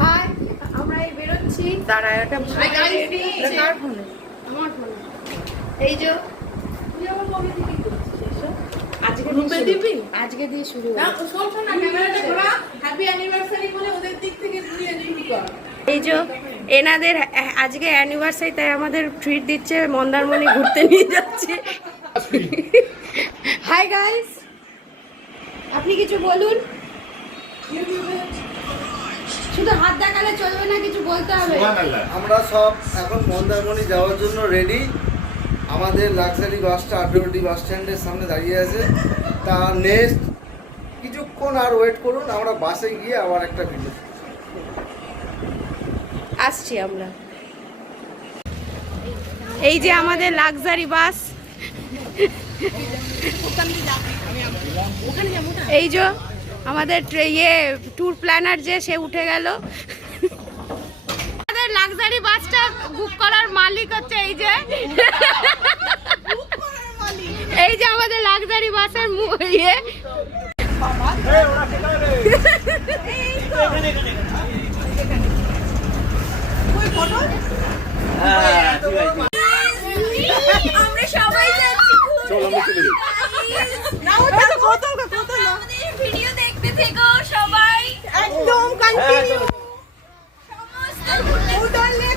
High, আমরা এই বেরোচ্ছি। দাঁড়া, এটা কার ফোনে? আমার ফোনে। এই যে আজকে গ্রুপে দিবি, আজকে দিয়ে শুরু না। শোন না, ক্যামেরাটা ঘোরা। হ্যাপি অ্যানিভার্সারি বলে ওদের দিক থেকে ঘুরিয়ে শুরু কর। এই যে এনাদের আজকে অ্যানিভার্সারি, তাই আমাদের ট্রিট দিচ্ছে। মন্দারমণি ঘুরতে নিয়ে যাচ্ছে। হাই গাইস, আপনি কিছু বলুন। শুধু হাত দেখালে চলবে না, কিছু বলতে হবে। আমরা সব এখন মন্দারমণি যাওয়ার জন্য রেডি। আমাদের লাক্সারি বাসটা আটটি বাস স্ট্যান্ডের সামনে দাঁড়িয়ে আছে। তা নেক্সট কিছুক্ষণ আর ওয়েট করুন, আমরা বাসে গিয়ে আবার একটা ভিডিও আসছি আমরা। এই যে আমাদের লাক্সারি বাস, এই যে আমাদের ইয়ে ট্যুর প্ল্যানার যে সে উঠে গেল। আমাদের লাক্সারি বাসটা বুক করার মালিক হচ্ছে এই যে, এই যে আমাদের লাক্সারি বাসের ইয়ে। আমরা সবাই যাচ্ছি।